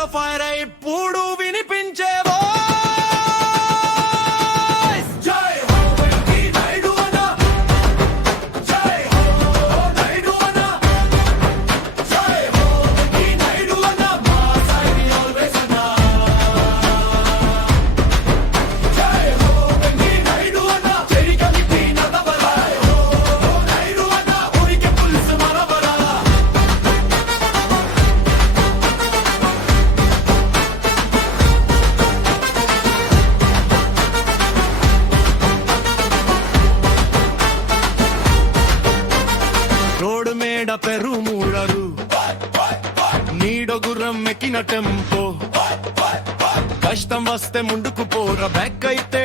నాలో ఫైర్ అయి పూడు వినిపించేవో జై హో వెంకీ నాయుడు అన్నా జై హో నాయుడు అన్నా జై హో వెంకీ నాయుడు అన్నా మా సైడ్ ఆల్వేస్ అన్నా జై హో వెంకీ నాయుడు అన్నా చెరికలిపి నదవరా హో నాయుడు అన్నా ఊరికే పులుసు మరవరా రోడ్డు మేడ పెరుమూడరు నీడొగురం ఎక్కిన టెంపో కష్టం వస్తే ముందుకు పోర బ్యాక్ అయితే